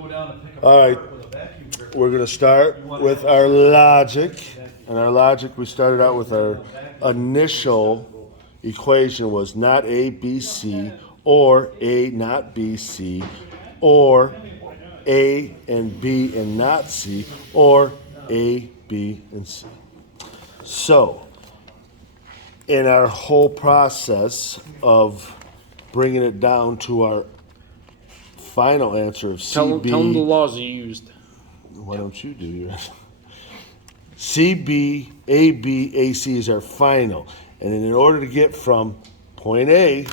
go down and pick up All a right. part with a vacuum grip. We're going to start with our logic. And our logic, we started out with our initial equation was not A, B, C, or A, not B, C, or A and B and not C, or A, B, and C. So, in our whole process of bringing it down to our final answer of Tell them the CB, laws you used. why don't you do yours? CB, AB, AC is our final. And in order to get from point A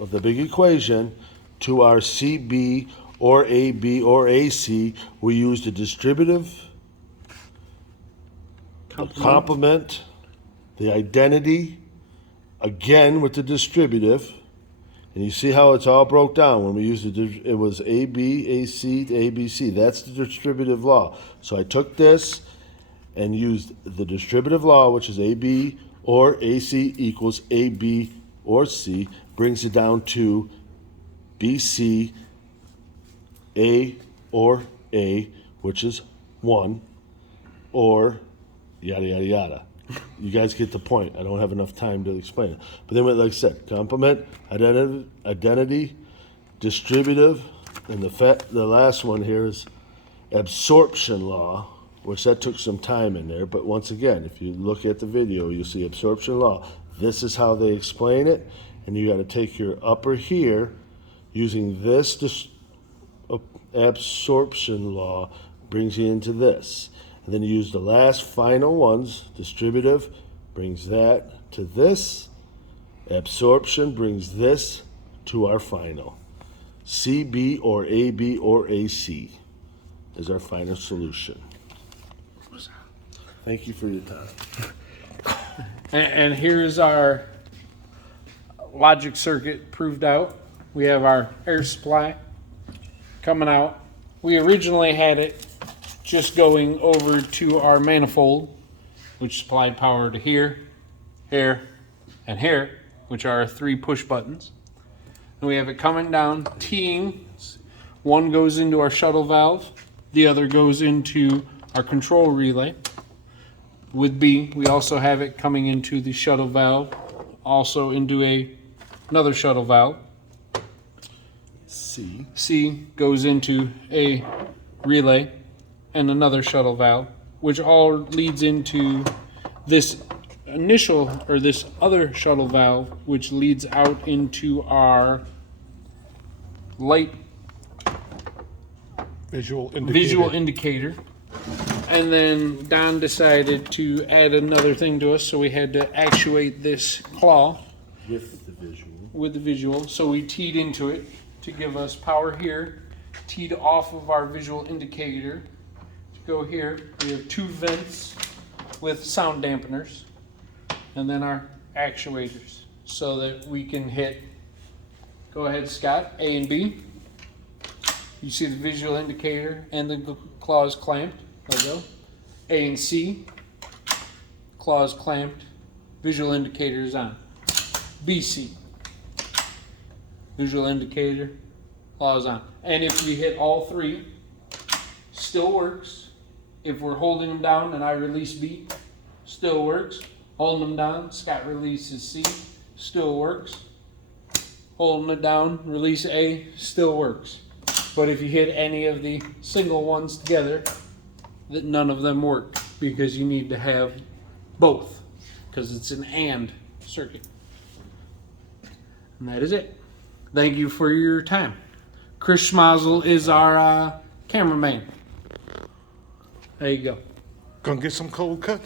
of the big equation to our CB or AB or AC, we use the distributive, the complement, the identity, again with the distributive. And you see how it's all broke down when we used it was AB, AC, ABC. That's the distributive law. So I took this and used the distributive law, which is AB or AC equals AB or C, brings it down to BC, A or A, which is 1, or yada, yada, yada. You guys get the point. I don't have enough time to explain it. But then, like I said, complement, identity, distributive, and the last one here is absorption law, which that took some time in there. But once again, if you look at the video, you'll see absorption law. This is how they explain it. And you got to take your upper here using this absorption law brings you into this. And then you use the last final ones, distributive brings that to this, absorption brings this to our final. CB or AB or AC is our final solution. Thank you for your time. And here's our logic circuit proved out. We have our air supply coming out. We originally had it just going over to our manifold, which supplied power to here, here, and here, which are our 3 push buttons. And we have it coming down, teeing. One goes into our shuttle valve, the other goes into our control relay. With B, we also have it coming into the shuttle valve, also into another shuttle valve. C goes into a relay and another shuttle valve, which all leads into this this other shuttle valve, which leads out into our light Visual indicator. And then Don decided to add another thing to us, so we had to actuate this claw with the visual. So we teed into it to give us power here, teed off of our visual indicator. To go here, we have 2 vents with sound dampeners, and then our actuators, so that we can hit, go ahead Scott, A and B. You see the visual indicator and the claws clamped. There we go. A and C, claws clamped, visual indicators on. BC, visual indicator, claws on. And if we hit all 3, still works. If we're holding them down and I release B, still works. Holding them down, Scott releases C, still works. Holding it down, release A, still works. But if you hit any of the single ones together, that none of them work, because you need to have both, because it's an AND circuit. And that is it. Thank you for your time. Chris Schmazel is our cameraman. There you go. Gonna get some cold cuts.